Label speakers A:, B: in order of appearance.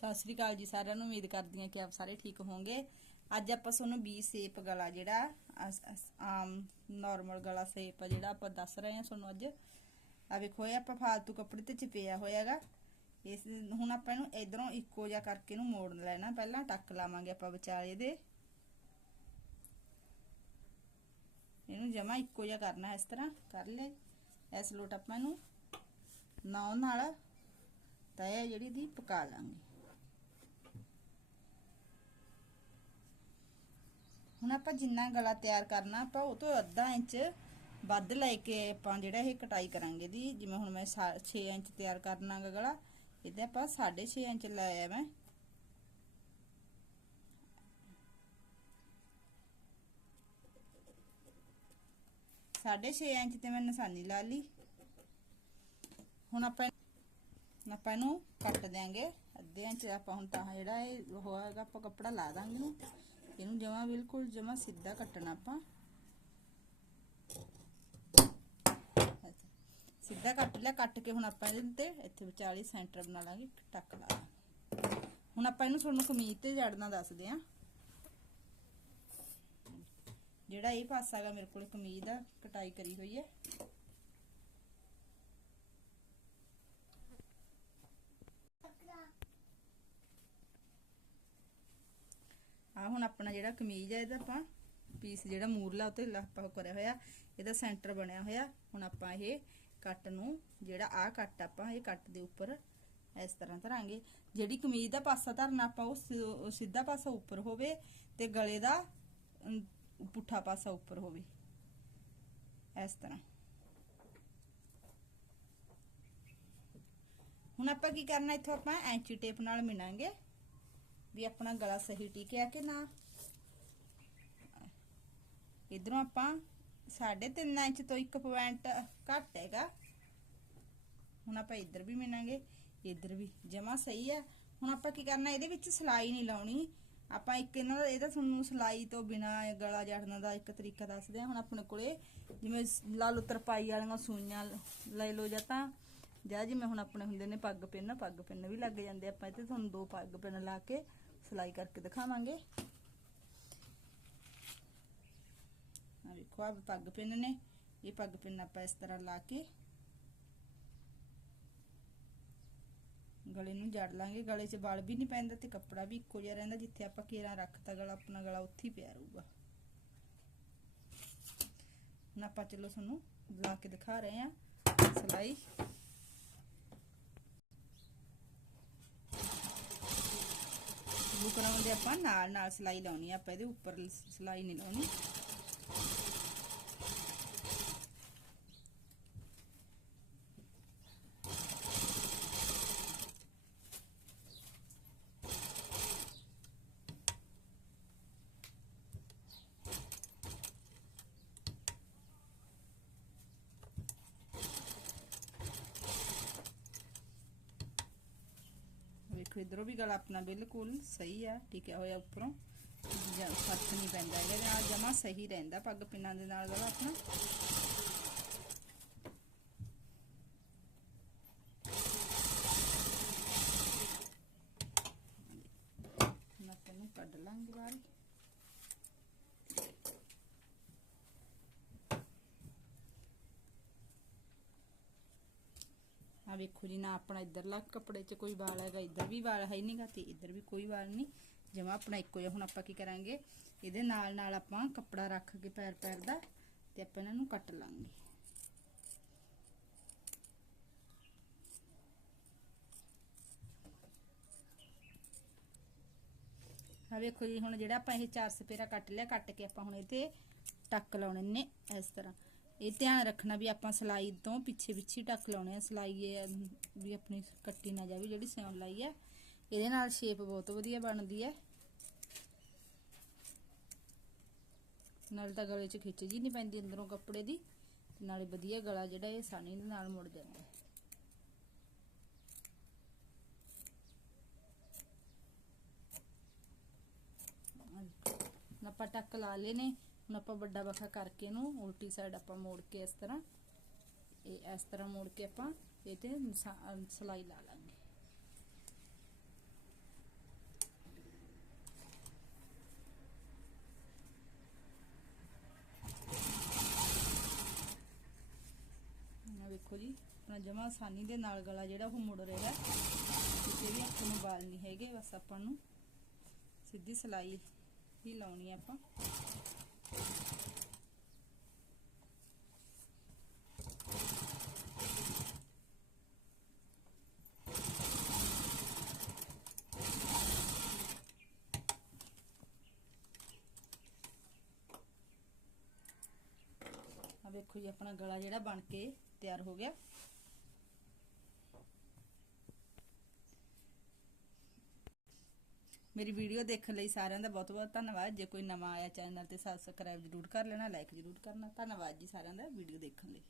A: ਸਤਿ ਸ੍ਰੀ ਅਕਾਲ ਜੀ ਸਾਰਿਆਂ ਨੂੰ, ਉਮੀਦ ਕਰਦੀ ਹਾਂ ਕਿ ਆਪ ਸਾਰੇ ਠੀਕ ਹੋਵੋਗੇ। ਅੱਜ ਆਪਾਂ ਤੁਹਾਨੂੰ ਬੀ ਸ਼ੇਪ ਗਲਾ ਜਿਹੜਾ ਆਮ ਨਾਰਮਲ ਗਲਾ ਸ਼ੇਪ ਜਿਹੜਾ ਆਪਾਂ ਦੱਸ ਰਹੇ ਹਾਂ ਤੁਹਾਨੂੰ ਅੱਜ। ਆ ਵੇਖੋ, ਇਹ ਆਪਾਂ ਫਾਲਤੂ ਕੱਪੜੇ ਤੇ ਚਪਿਆ ਹੋਇਆਗਾ ਇਸ, ਹੁਣ ਆਪਾਂ ਇਹਨੂੰ ਇਧਰੋਂ ਇੱਕੋ ਜਿਹਾ ਕਰਕੇ ਇਹਨੂੰ ਮੋੜ ਲੈਣਾ। ਪਹਿਲਾਂ ਟੱਕ ਲਾਵਾਂਗੇ ਆਪਾਂ ਵਿਚਾਲੇ ਦੇ। ਇਹਨੂੰ ਜਮਾ ਇੱਕੋ ਜਿਹਾ ਕਰਨਾ ਇਸ ਤਰ੍ਹਾਂ, ਕਰ ਲੈ। ਇਸ ਲੋਟ ਆਪਾਂ ਇਹਨੂੰ ਨਾਉ ਨਾਲ ਤੈ ਜਿਹੜੀ ਦੀ ਪਕਾ ਲਾਂਗੇ। ਹੁਣ ਆਪਾਂ ਜਿੰਨਾ ਗਲਾ ਤਿਆਰ ਕਰਨਾ, ਆਪਾਂ ਉਹ ਤੋਂ ਅੱਧਾ ਇੰਚ ਵੱਧ ਲੈ ਕੇ ਆਪਾਂ ਜਿਹੜਾ ਇਹ ਕਟਾਈ ਕਰਾਂਗੇ ਦੀ। ਜਿਵੇਂ ਹੁਣ ਮੈਂ 6 ਇੰਚ ਤਿਆਰ ਕਰਨਾਗਾ ਗਲਾ, ਇਹਦੇ ਆਪਾਂ 6.5 ਇੰਚ ਲਾਇਆ ਮੈਂ ਸਾਢੇ 6 ਇੰਚ ਤੇ ਮੈਂ ਨਿਸ਼ਾਨੀ ਲਾ ਲਈ। ਹੁਣ ਆਪਾਂ ਆਪਾਂ ਇਹਨੂੰ ਕੱਟ ਦਿਆਂਗੇ। ਅੱਧੇ ਇੰਚ ਆਪਾਂ ਹੁਣ ਤਾਂ ਜਿਹੜਾ ਇਹ ਹੋਏਗਾ ਆਪਾਂ ਕੱਪੜਾ ਲਾ ਦਾਂਗੇ। ਇਹਨੂੰ ਜਮਾ ਬਿਲਕੁਲ ਜਮਾ ਸਿੱਧਾ ਕੱਟਣਾ ਆਪਾਂ। ਸਿੱਧਾ ਕੱਟ ਲਿਆ, ਕੱਟ ਕੇ ਹੁਣ ਆਪਾਂ ਇਹਦੇ ਤੇ ਇੱਥੇ ਵਿਚਾਲੇ ਸੈਂਟਰ ਬਣਾ ਲਾਂਗੇ ਟੱਕ ਲਾ ਹੁਣ ਆਪਾਂ ਇਹਨੂੰ ਤੁਹਾਨੂੰ ਕਮੀਜ਼ ਤੇ ਜੜਨਾ ਦੱਸਦੇ ਆਂ। ਜਿਹੜਾ ਇਹ ਪਾਸਾ ਹੈਗਾ, ਮੇਰੇ ਕੋਲ ਕਮੀਜ਼ ਦਾ ਕਟਾਈ ਕਰੀ ਹੋਈ ਹੈ। ਹੁਣ ਆਪਣਾ ਜਿਹੜਾ ਕਮੀਜ਼ ਹੈ, ਇਹਦਾ ਆਪਾਂ ਪੀਸ ਜਿਹੜਾ ਮੂਰਲਾ ਉਤੇ ਆਪਾਂ ਕਰਿਆ ਹੋਇਆ, ਇਹਦਾ ਸੈਂਟਰ ਬਣਿਆ ਹੋਇਆ। ਹੁਣ ਆਪਾਂ ਇਹ ਕੱਟ ਨੂੰ, ਜਿਹੜਾ ਆ ਕੱਟ ਆਪਾਂ ਇਹ ਕੱਟ ਦੇ ਉੱਪਰ ਇਸ ਤਰ੍ਹਾਂ ਧਰਾਂਗੇ। ਜਿਹੜੀ ਕਮੀਜ਼ ਦਾ ਪਾਸਾ ਧਰਨਾ ਆਪਾਂ ਉਹ ਸਿੱਧਾ ਪਾਸਾ ਉੱਪਰ ਹੋਵੇ ਤੇ ਗਲੇ ਦਾ ਪੁੱਠਾ ਪਾਸਾ ਉੱਪਰ ਹੋਵੇ। ਇਸ ਤਰ੍ਹਾਂ। ਹੁਣ ਆਪਾਂ ਕੀ ਕਰਨਾ, ਇੱਥੋਂ ਆਪਾਂ ਐਂਚੀ ਟੇਪ ਨਾਲ ਮਿਣਾਂਗੇ ਵੀ ਆਪਣਾ ਗਲਾ ਸਹੀ ਟਿਕਿਆ ਕਿ ਨਾ। ਇਧਰੋਂ ਆਪਾਂ 3.5 ਇੰਚ ਤੋਂ 1 ਪੁਆਇੰਟ ਘੱਟ ਹੈਗਾ। ਹੁਣ ਆਪਾਂ ਇੱਧਰ ਵੀ ਮਿਣਾਂਗੇ ਇੱਧਰ ਵੀ ਜਮਾ ਸਹੀ ਹੈ ਹੁਣ ਆਪਾਂ ਕੀ ਕਰਨਾ, ਇਹਦੇ ਵਿੱਚ ਸਲਾਈ ਨਹੀਂ ਲਾਉਣੀ। ਆਪਾਂ ਇੱਕ ਇਹਨਾਂ ਦਾ ਇਹਦਾ ਤੁਹਾਨੂੰ ਸਲਾਈ ਤੋਂ ਬਿਨਾ ਗਲਾ ਜੜਨ ਦਾ ਇੱਕ ਤਰੀਕਾ ਦੱਸਦੇ ਹਾਂ ਹੁਣ ਆਪਣੇ ਕੋਲੇ ਜਿਵੇਂ ਲਾ ਲਓ ਤਰਪਾਈ ਵਾਲੀਆਂ ਸੂਈਆਂ ਲੈ ਲਓ ਜਾਂ ਤਾਂ ਜਾਂ ਜਿਵੇਂ ਹੁਣ ਆਪਣੇ ਹੁੰਦੇ ਨੇ ਪੱਗ ਪਿੰਨ ਪੱਗ ਪਿੰਨ ਵੀ ਲੱਗ ਜਾਂਦੇ ਆਪਾਂ ਇੱਥੇ, ਤੁਹਾਨੂੰ ਦੋ ਪੱਗ ਪਿੰਨ ਲਾ ਕੇ ਸਲਾਈ ਕਰਕੇ ਦਿਖਾਵਾਂਗੇ। ਆ ਵੇਖੋ ਆ ਪੱਗ ਪਿੰਨ ਨੇ, ਇਹ ਪੱਗ ਪਿੰਨ ਆਪਾਂ ਇਸ ਤਰ੍ਹਾਂ ਲਾ ਕੇ। ਗਲੇ ਨੂੰ ਜੜ ਲਾਂਗੇ, ਗਲੇ 'ਚ ਵਲ ਵੀ ਨਹੀਂ ਪੈਂਦਾ ਤੇ ਕੱਪੜਾ ਵੀ ਇੱਕੋ ਜਿਹਾ ਰਹਿੰਦਾ, ਜਿੱਥੇ ਆਪਾਂ ਕੇਰਾ ਰੱਖਤਾ ਗਲਾ, ਆਪਣਾ ਗਲਾ ਉੱਥੇ ਹੀ ਪਿਆ ਰਹੂਗਾ। ਹੁਣ ਆਪਾਂ ਚਲੋ ਤੁਹਾਨੂੰ ਲਾ ਕੇ ਦਿਖਾ ਰਹੇ ਹਾਂ ਸਲਾਈ ਬੁਕਰਾਂ ਦੇ ਆਪਾਂ ਨਾਲ ਨਾਲ ਸਲਾਈ ਲਾਉਣੀ ਆ ਆਪਾਂ ਇਹਦੇ ਉੱਪਰ ਸਲਾਈ ਨਹੀਂ ਲਾਉਣੀ। ਦੇਖੋ ਇਧਰੋਂ ਵੀ ਗਲਾ ਆਪਣਾ ਬਿਲਕੁਲ ਸਹੀ ਆ ਟਿਕਿਆ ਹੋਇਆ ਉੱਪਰੋਂ। ਫ਼ਰਕ ਨਹੀਂ ਪੈਂਦਾ, ਇਹਦੇ ਨਾਲ ਜਮਾ ਸਹੀ ਰਹਿੰਦਾ, ਪੱਗ ਪਿੰਨਾਂ ਦੇ ਨਾਲ ਗਲਾ ਆਪਣਾ ਮੈਂ ਤੈਨੂੰ ਕੱਢ ਲਾਂਗੀ ਬਾਹਰ ਆ ਵੇਖੋ ਜੀ, ਨਾ ਆਪਣਾ ਇਧਰਲਾ ਕੱਪੜੇ 'ਚ ਕੋਈ ਵਾਲ ਹੈਗਾ, ਇਧਰ ਵੀ ਵਾਲ ਹੈ ਨਹੀਂਗਾ ਤੇ ਇਧਰ ਵੀ ਕੋਈ ਵਾਲ ਨਹੀਂ। ਜਮਾ ਆਪਣਾ ਇੱਕੋ ਜਿਹਾ, ਹੁਣ ਆਪਾਂ ਕੀ ਕਰਾਂਗੇ, ਇਹਦੇ ਨਾਲ ਨਾਲ ਆਪਾਂ ਕੱਪੜਾ ਰੱਖ ਕੇ ਪੈਰ ਪੈਰ ਦਾ ਤੇ ਆਪਾਂ ਇਹਨਾਂ ਨੂੰ ਕੱਟ ਲਾਂਗੇ। ਆ ਵੇਖੋ ਜੀ, ਹੁਣ ਜਿਹੜਾ ਆਪਾਂ ਇਹ ਚਾਰ ਸਪੇਰਾ ਕੱਟ ਲਿਆ, ਕੱਟ ਕੇ ਆਪਾਂ ਹੁਣ ਇਹਤੇ ਟੱਕ ਲਾਉਣੇ ਨੇ ਇਸ ਤਰ੍ਹਾਂ। ਇਹ ਧਿਆਨ ਰੱਖਣਾ ਵੀ ਆਪਾਂ ਸਲਾਈ ਤੋਂ ਪਿੱਛੇ ਪਿੱਛੇ ਟੱਕ ਲਾਉਣੇ ਆ, ਸਲਾਈ ਇਹ ਵੀ ਆਪਣੀ ਕੱਟੀ ਨਾ ਜਾਵੇ ਜਿਹੜੀ ਸਿਉਣ ਲਾਈ ਹੈ ਇਹਦੇ ਨਾਲ ਸ਼ੇਪ ਬਹੁਤ ਵਧੀਆ ਬਣਦੀ ਹੈ ਨਾਲ ਤਾਂ ਗਲੇ 'ਚ ਖਿੱਚ ਜੀ ਨਹੀਂ ਪੈਂਦੀ ਅੰਦਰੋਂ ਕੱਪੜੇ ਦੀ ਨਾਲੇ ਵਧੀਆ ਗਲਾ ਜਿਹੜਾ ਇਹ ਆਸਾਨੀ ਦੇ ਨਾਲ ਮੁੜ ਜਾਂਦਾ ਆਪਾਂ ਟੱਕ ਲਾ ਲਏ ਨੇ। ਹੁਣ ਆਪਾਂ ਵੱਡਾ ਬਖਾ ਕਰਕੇ ਇਹਨੂੰ ਉਲਟੀ ਸਾਈਡ ਆਪਾਂ ਮੋੜ ਕੇ ਇਸ ਤਰ੍ਹਾਂ, ਇਹ ਇਸ ਤਰ੍ਹਾਂ ਮੋੜ ਕੇ ਆਪਾਂ ਇਹ ਤੇ ਸਲਾਈ ਲਾ ਲਾਂਗੇ। ਵੇਖੋ ਜੀ, ਆਪਣਾ ਜਮਾ ਆਸਾਨੀ ਦੇ ਨਾਲ ਗਲਾ ਜਿਹੜਾ ਉਹ ਮੁੜ ਰਿਹਾ ਕਿਸੇ ਵੀ ਆਪਾਂ ਨੂੰ ਵਾਲ ਨਹੀਂ ਹੈਗੇ, ਬਸ ਆਪਾਂ ਨੂੰ ਸਿੱਧੀ ਸਲਾਈ ਹੀ ਲਾਉਣੀ ਆਪਾਂ। ਵੇਖੋ ਜੀ ਆਪਣਾ ਗਲਾ ਜਿਹੜਾ ਬਣ ਕੇ ਤਿਆਰ ਹੋ ਗਿਆ ਮੇਰੀ ਵੀਡੀਓ ਦੇਖਣ ਲਈ ਸਾਰਿਆਂ ਦਾ ਬਹੁਤ ਬਹੁਤ ਧੰਨਵਾਦ। ਜੇ ਕੋਈ ਨਵਾਂ ਆਇਆ ਚੈਨਲ ਤੇ ਸਬਸਕ੍ਰਾਈਬ ਜਰੂਰ ਕਰ ਲੈਣਾ ਲਾਈਕ ਜਰੂਰ ਕਰਨਾ। ਧੰਨਵਾਦ ਜੀ ਸਾਰਿਆਂ ਦਾ ਵੀਡੀਓ ਦੇਖਣ ਲਈ।